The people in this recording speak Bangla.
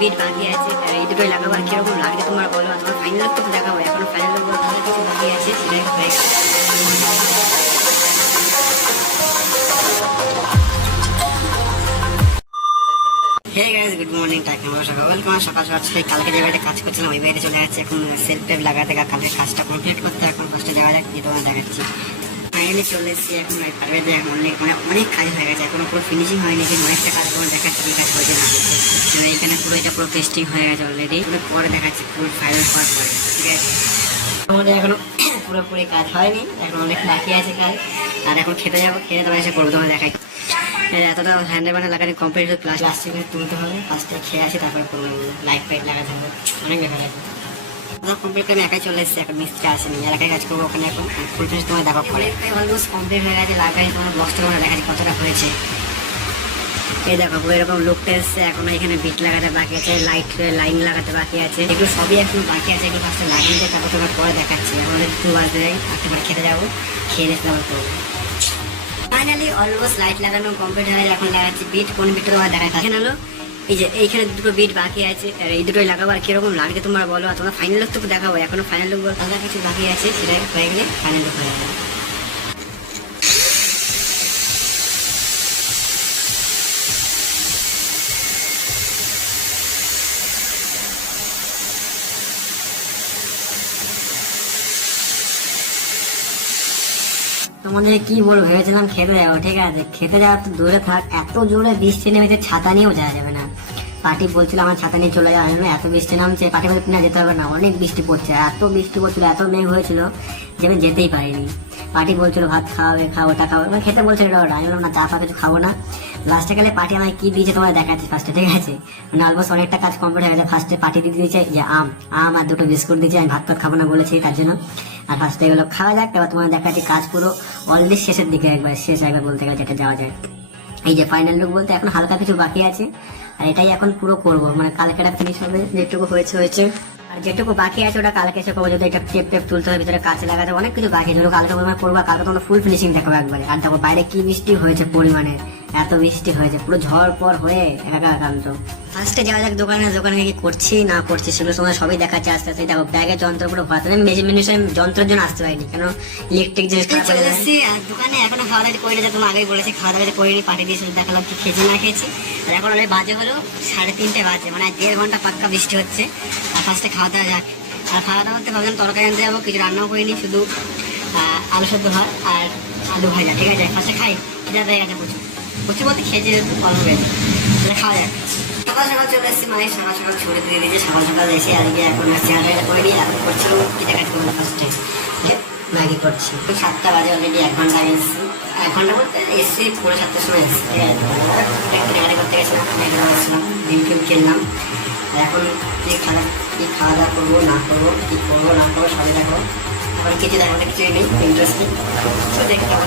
বিট বাকি আছে, এই দুটোই লাগাবো। আর কিরকম লাগছে তোমরা বলো। তোমার ফাইনাল লুক তো দেখাবো, এখনো ফাইনাল লুক বলতে কিছু বাকি আছে, সেটাই হয়ে গেছে। Hey guys, good morning. কেমন সকাল ওয়েলকাম। সকাল সকাল কালকে যে বাড়িতে কাজ করছিলাম ওই বাড়িতে চলে যাচ্ছে এখন সেলফ টেপ লাগাতে। কালকে কাজটা কমপ্লিট করতে এখন ফার্স্টে যাওয়া যাক, দিয়ে তোমার দেখাচ্ছি। ফাইনালি চলে এসেছি এখন পারবে। এখন অনেক কাজ হয়ে গেছে, এখনো পুরো ফিনিশিং হয়নি, কিন্তু অনেকটা কাজ তোমার দেখাচ্ছি কি কাজ হয়েছে না। এইখানে পুরো এটা পুরো পেস্টিং হয়ে গেছে অলরেডি, পরে দেখাচ্ছি পুরো ফাইনাল হওয়ার পরে। ঠিক আছে, আমাদের এখনো পুরোপুরি কাজ হয়নি, এখন অনেক বাকি আছে কাজ। আর এখন খেতে যাবো, খেতে তোমার এসে করবো, তোমার দেখাই। এতটা হ্যান্ডেল বান্ডেল লাগানি কমপ্লিট, প্লাস্টিক তুলতে হবে। ফার্স্টে খেয়ে আসি, তারপরে করবো। লাইট ফাইট লাগাতে হবে, অনেক ব্যাপার আছে। কমপ্লিট করে আমি একাই চলে এসেছি, এখন মিস্ত্রি আসেনি, এলাকায় কাজ করবো ওখানে। এখন ফুল ফিনিশ তোমার দেখা পড়ে অলমোস্ট কমপ্লিট হয়ে গেছে। লাগাই তোমার বক্সটা তোমরা দেখাচ্ছি কতটা হয়েছে। এই দেখো পুরো এরকম লুকটা এসছে। এখন এখানে বিট লাগাতে বাকি আছে, লাইন লাগাতে বাকি আছে, এগুলো সবই এখন বাকি আছে। এগুলো ফার্স্টে লাগিয়ে দিয়ে তারপর তোমার পরে দেখাচ্ছি। এখন অনেক 2 বাজতে যাই, একবার খেতে যাবো, খেয়ে নিতে আবার করবো। ফাইনালি অলমোস্ট লাইট লাগানো কমপ্লিট হয়ে গেছে। এখন লাগাচ্ছি বিট। কোন বিটটা তোমার দেখা থাকে না, এই যে এইখানে দুটো বিট বাকি আছে, এই দুটোই লাগাবো। আর কিরকম লাগছে তোমরা বলো। আর তোমরা ফাইনাল লুক তো দেখাবো, এখনো ফাইনাল লুক বলতে আলাদা কিছু বাকি আছে, সেটাই হয়ে গেলে ফাইনাল লুক হয়ে যাবে। তোমাদের কি বলবো, ভেবেছিলাম খেতে যাবো, ঠিক আছে। খেতে যাওয়ার তো দূরে থাক, এত জোরে বৃষ্টি নেমেছে, ছাতা নিয়েও যাওয়া যাবে না। পার্টি বলছিল আমার ছাতা নিয়ে চলে যাওয়া যাবে, এত বৃষ্টি নামছে, পার্টি বলতে না যেতে হবে না, অনেক বৃষ্টি পড়ছে। এত বৃষ্টি পড়ছিল, এত মেঘ হয়েছিল যে আমি যেতেই পারিনি। পার্টি বলছিল ভাত খাওয়াবে, ওটা খাবো, খেতে বলছিল ওটা। আমি বললাম না, চা ফা কিছু খাবো না। লাস্টে গেলে পার্টি আমাকে কি দিয়েছে তোমার দেখাচ্ছি ফার্স্টে, ঠিক আছে। মানে অলমোস্ট অনেকটা কাজ কমপ্লিট হয়ে গেছে। ফার্স্টে পার্টি দিয়ে দিয়েছে যে আম আর দুটো বিস্কুট দিয়েছে। আমি ভাত খাবো না বলেছি তার জন্য। আর ফার্স্টে এগুলো খাওয়া যাক, এবার তোমার দেখাচ্ছি কাজ পুরো অলরেডি শেষের দিকে, শেষ একবার বলতে গেলে যেটা যাওয়া যায়। এই যে ফাইনাল লুক বলতে এখন হালকা কিছু বাকি আছে, আর এটাই এখন পুরো করবো। মানে কালকে এটা ফিনিশ হবে, যেটুকু হয়েছে। আর যেটুকু বাকি আছে ওটা কালকে এসে করবো। যদি এটা টেপ তুলতে হবে, ভিতরে কাছে লাগাতে অনেক কিছু বাকি আছে, কালকে করবো। কালকে তোমরা ফুল ফিনিশিং দেখাবো একবারে। আর দেখো বাইরে কি বৃষ্টি হয়েছে, পরিমাণে এত বৃষ্টি হয়েছে, পুরো ঝড় পর হয়ে একাকান্ত। ফার্স্টে যাওয়া যাক দোকানে কি করছি না করছি সেগুলো তোমার সবই দেখাচ্ছে আস্তে আস্তে। দেখো ব্যাগের যন্ত্র পুরো ভরা, যন্ত্রের জন্য আসতে পারিনি, কেন ইলেকট্রিক জিনিস খারাপ হয়ে যাচ্ছে। আর দোকানে এখনো খাওয়া দাওয়া করে নিয়েছে, তোমার আগেই বলেছি খাওয়া দাওয়া করিনি, পাঠিয়ে দিয়েছে, দেখালাম কি খেয়েছি না খেয়েছি। আর এখন অনেক বাজে হলো 3:30 বাজে, মানে 1.5 ঘন্টা পাক্কা বৃষ্টি হচ্ছে। আর ফার্স্টে খাওয়া দাওয়া যাক। আর খাওয়া দাওয়া করতে ভাবলাম তরকারি আনতে যাবো, কিছু রান্নাও করিনি, শুধু আলু সেদ্ধ ভাত আর আলু ভাজা। ঠিক আছে, ফার্স্টে খাই, খিদে পেয়ে গেছে প্রচুর বলতে খেয়েছি, অল্প পেয়েছে, তাহলে খাওয়া যাক। সকাল সকাল চলে এসেছি, মানে সকাল সকাল ছুটি দিয়ে দিয়েছে। সকাল সকাল এসে আজকে এখন চেয়ারটা করে নিয়ে এখন করছিল কি দেখাচ্ছি তোমাদের ফার্স্টে ম্যাগি করছি। 7টা বাজে অলরেডি, 1 ঘন্টা আগে এসেছি। 1 ঘন্টা বলতে এসেছি 7:30 সময় এসেছি। ঠিক আছে, কেনাকাটি করতে গেছিলাম, ডিম ফিম কিনলাম। এখন কি খাওয়া দাওয়া করবো না করবো, কি করবো না করবো সবই দেখো। এখন কিছু দেখাতে কিছুই নেই, ইন্টারেস্টিং দেখতে হবে।